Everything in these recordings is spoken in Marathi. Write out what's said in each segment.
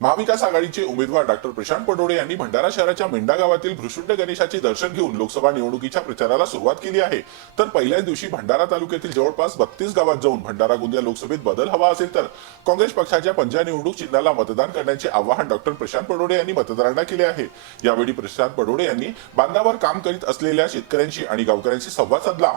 महाविकास आघाडीचे उमेदवार डॉक्टर प्रशांत पडोळे यांनी भंडारा शहराच्या मेंढा गावातील भृशुंड गणेशाचे दर्शन घेऊन लोकसभा निवडणुकीच्या प्रचाराला सुरुवात केली आहे। तर पहिल्याच दिवशी भंडारा तालुक्यातील जवळपास 32 गावात जाऊन भंडारा गोंदिया लोकसभेत बदल हवा असेल तर काँग्रेस पक्षाच्या पंजा निवडणूक चिन्हाला मतदान करण्याचे आवाहन डॉक्टर प्रशांत पडोळे यांनी मतदारांना केले आहे। यावेळी प्रशांत पडोळे यांनी बांधावर काम करीत असलेल्या शेतकऱ्यांशी आणि गावकऱ्यांशी संवाद साधला।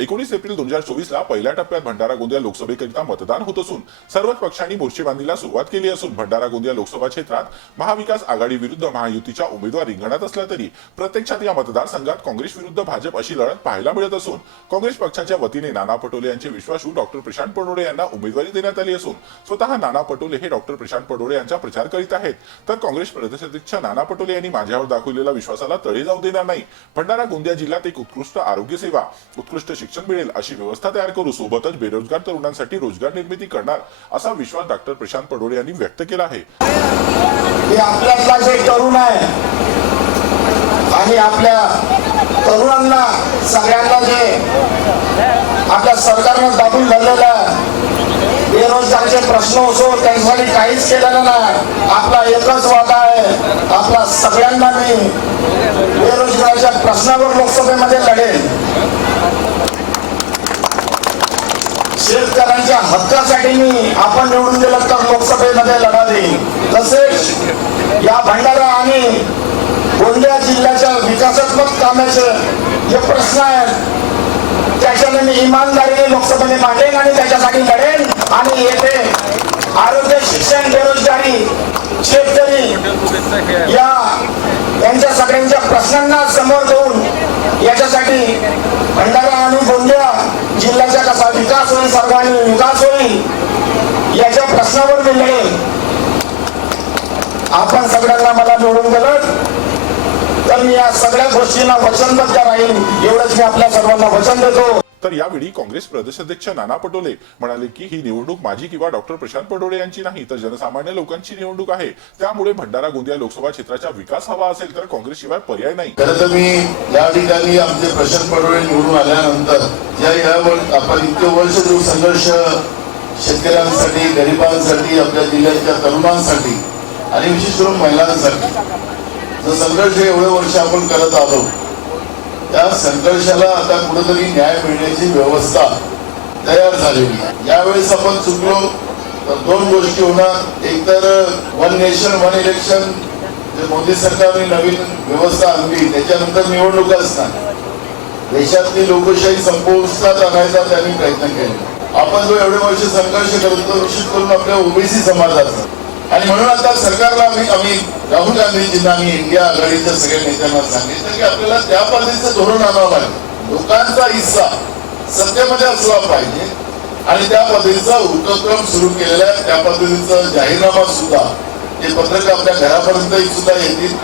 19 एप्रिल 2024 ला पहिल्या टप्प्यात भंडारा गोंदिया लोकसभेकरिता मतदान होत असून सर्वच पक्षांनी मोर्चे बांधणीला सुरुवात केली असून भंडारा गोंदिया लोकसभा क्षेत्रात महाविकास आघाडी विरुद्ध महायुतीच्या उमेदवार रिंगणात असला तरी प्रत्यक्षात या मतदारसंघात काँग्रेस विरुद्ध भाजप अशी लढत पाहायला मिळत असून काँग्रेस पक्षाच्या वतीने नाना पटोले यांचे विश्वासू डॉक्टर प्रशांत पडोळे यांना उमेदवारी देण्यात आली असून स्वतः नाना पटोले हे डॉक्टर प्रशांत पडोळे यांचा प्रचार करीत आहेत। तर काँग्रेस प्रदेशाध्यक्ष नाना पटोले यांनी माझ्यावर दाखवलेल्या विश्वासाला तडे जाऊ देणार नाही। भंडारा गोंदिया जिल्ह्यात एक उत्कृष्ट आरोग्य सेवा, उत्कृष्ट शिक्षण मिळेल अशी व्यवस्था तयार करू, सोबतच बेरोजगार तरुणांसाठी रोजगार निर्मिती करणार असा विश्वास डॉक्टर प्रशांत पडोळे यांनी व्यक्त केला आहे। आपल्यातला जे तरुण आहे आणि आपल्या तरुणांना सगळ्यांना जे आपल्या सरकारनं दाबून धरलेला बेरोजगारचे प्रश्न असो त्यांच्यासाठी काहीच केलेलं नाही। आपला एकच वाटा आहे, आपला सगळ्यांना मी बेरोजगाराच्या प्रश्नावर लोकसभेमध्ये लढेल। शेतकऱ्यांच्या हक्कासाठी मी आपण निवडून दिलं तर लोकसभेमध्ये लढा देईन। तसेच या भंडारा आणि गोंदिया जिल्ह्याच्या विकासात्मक कामाचे जे प्रश्न आहेत त्याच्याने मी इमानदारीने लोकसभेने मांडेन आणि त्याच्यासाठी लढेन आणि येथे आरोग्य, शिक्षण, बेरोजगारी, शेतकरी यांच्या सगळ्यांच्या प्रश्नांना समोर ठेवून याच्यासाठी भंडारा आणि गोंदिया जिल्ह्याचा कसा विकास होईल, सर्वांनी विकास होईल याच्या प्रश्नावर मी लढेन। आपण सगळ्यांना मला निवडून दिलं तर मी या सगळ्या गोष्टींना वचनबद्ध राहील एवढंच मी आपल्या सर्वांना वचन देतो। तर यावेळी काँग्रेस प्रदेशाध्यक्ष नाना पटोले म्हणाले की ही निवडणूक माझी किंवा डॉक्टर प्रशांत पडोळे यांची नाही तर जनसामान्य लोकांची निवडणूक आहे। त्यामुळे भंडारा गोंदिया लोकसभा क्षेत्राचा विकास हवा असेल तर काँग्रेसशिवाय पर्याय नाही। खरं तर मी या ठिकाणी आमचे प्रशांत पडोळे निवडून आल्यानंतर आपण इतके वर्ष जो संघर्ष शेतकऱ्यांसाठी, गरिबांसाठी, आपल्या जिल्ह्याच्या तरुणांसाठी आणि विशेष करून महिलांसाठी जो संघर्ष एवढे वर्ष आपण करत आलो त्या संघर्षाला आता कुठेतरी न्याय मिळण्याची व्यवस्था तयार झालेली आहे। यावेळेस आपण चुकलो तर दोन गोष्टी होणार, एक तर वन नेशन वन इलेक्शन जे मोदी सरकारने नवीन व्यवस्था आणली त्याच्यानंतर निवडणुका असणार, देशातली लोकशाही संपुष्टात आणायचा त्यांनी प्रयत्न केला। आपण जो एवढे वर्ष संघर्ष करतो विशेष करून आपल्या ओबीसी समाजाचा आणि म्हणून आता सरकारला आम्ही राहुल गांधीजींना आम्ही इंडिया आघाडीच्या सगळ्या नेत्यांना सांगितलं की आपल्याला त्या पद्धतीचं धोरण आणावं लागेल, लोकांचा हिस्सा सत्तेमध्ये असला पाहिजे आणि त्या पद्धतीचा उपक्रम सुरू केलेला आहे। त्या पद्धतीचा जाहीरनामा सुद्धा ते पत्रक आपल्या घरापर्यंत सुद्धा येतील।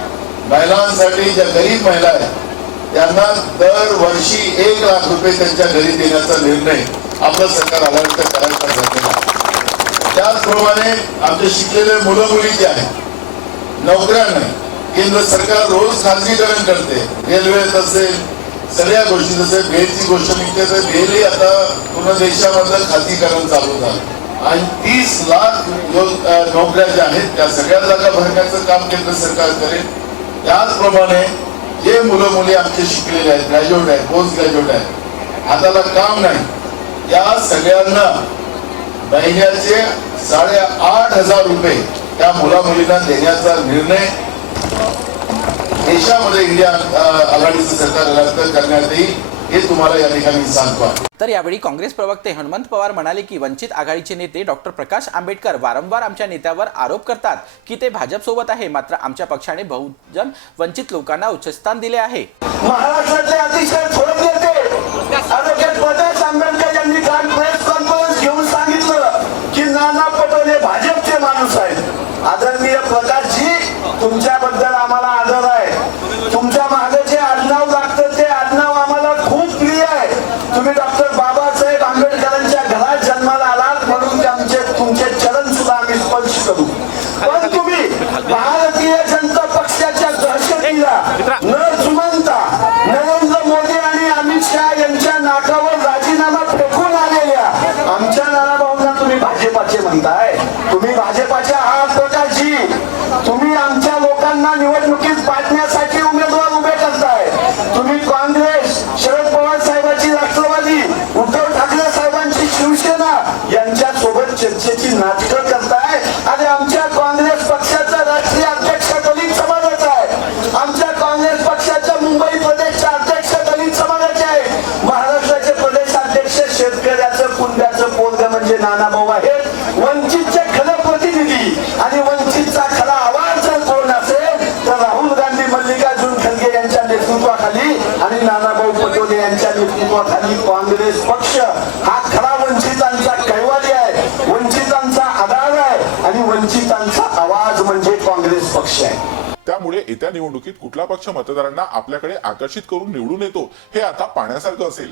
महिलांसाठी ज्या गरीब महिला आहेत त्यांना दरवर्षी 1 लाख रुपये त्यांच्या घरी देण्याचा निर्णय आपलं सरकार आल्यानंतर करायचा ठरलेला आहे। त्याचप्रमाणे आमचे शिकलेले मुलं मुली जे आहेत नोकऱ्या नाही, केंद्र सरकार रोज खाजगीकरण करते, रेल्वे असेल सगळ्या गोष्टी, जसे बेलची गोष्ट निघते तर बेलही आता पूर्ण देशामधलं खाजगीकरण चालू झालं आणि 30 लाख नोकऱ्या ज्या आहेत त्या सगळ्या जागा भरण्याचं काम केंद्र सरकार करेल। त्याचप्रमाणे जे मुलं मुली आमचे शिकलेले आहेत, ग्रॅज्युएट आहेत, पोस्ट ग्रॅज्युएट आहेत, हाताला काम नाही, या सगळ्यांना महिन्याचे 8,500 रुपये त्या मुला मुलींना देण्याचा निर्णय देशामध्ये इंडिया आघाडीचं सरकार करण्यात येईल हे तुम्हाला या ठिकाणी सांगतो। तर यावेळी काँग्रेस प्रवक्ते हनुमंत पवार म्हणाले की वंचित आघाडीचे नेते डॉक्टर प्रकाश आंबेडकर वारंवार आमच्या नेत्यावर आरोप करतात की ते भाजप सोबत आहे, मात्र आमच्या पक्षाने बहुजन वंचित लोकांना उच्चस्थान दिले आहे। महाराष्ट्राचे अतिशय थोडे नेते ॲडव्होकेट प्रकाश आंबेडकर यांनी काल प्रेस कॉन्फरन्स घेऊन सांगितलं की नाना पटोले भाजपचे माणूस आहेत। आदरणीय प्रकाशजी, तुमच्याबद्दल आम्हाला आदर आहे, तुमच्या मागे जे आडनाव लागतं ते आडनाव आम्हाला खूप प्रिय आहे। तुम्ही डॉक्टर बाबासाहेब आंबेडकरांच्या घरात जन्माला आलात म्हणून तुमचे चरण सुद्धा आम्ही स्पर्श करू, पण तुम्ही भारतीय जनता पक्षाच्या दहशतीला न जुमानता नरेंद्र मोदी आणि अमित शहा यांच्या नाकावर राजीनामा फेकून आलेल्या आमच्या नानाभाऊंना तुम्ही भाजपाचे म्हणताय। तुम्ही भाजपाचे आहात प्रकाशजी, लोकांना निवडणुकीत पाडण्यासाठी उमेदवार उभे करताय. तुम्ही काँग्रेस, शरद पवार साहेबांची राष्ट्रवादी, उद्धव ठाकरे साहेबांची शिवसेना यांच्या सोबत चर्चेची नाटकं करताय. आणि आमच्या काँग्रेस पक्षाचा राष्ट्रीय अध्यक्ष दलित समाजाचा आहे. आमच्या काँग्रेस पक्षाच्या मुंबई प्रदेशचे अध्यक्ष दलित समाजाचे आहे. महाराष्ट्राचे प्रदेशाध्यक्ष शेतकऱ्याचं कुंड्याचं पोरग म्हणजे नानाभाऊ आहेत. वंचितचे खरं प्रतिनिधी आणि वंचितचा खरा आवाज जर कोण असेल तर राहुल गांधी, मल्लिकार्जुन खरगे यांच्या नेतृत्वाखाली आणि नानाभाऊ पटोले यांच्या नेतृत्वाखाली काँग्रेस पक्ष हा खरा वंचितांचा कैवारी आहे, वंचितांचा आधार आहे आणि वंचितांचा आवाज म्हणजे काँग्रेस पक्ष आहे. त्यामुळे येत्या निवडणुकीत कुठला पक्ष मतदारांना आपल्याकडे आकर्षित करून निवडून येतो हे आता पाहण्यासारखं असेल.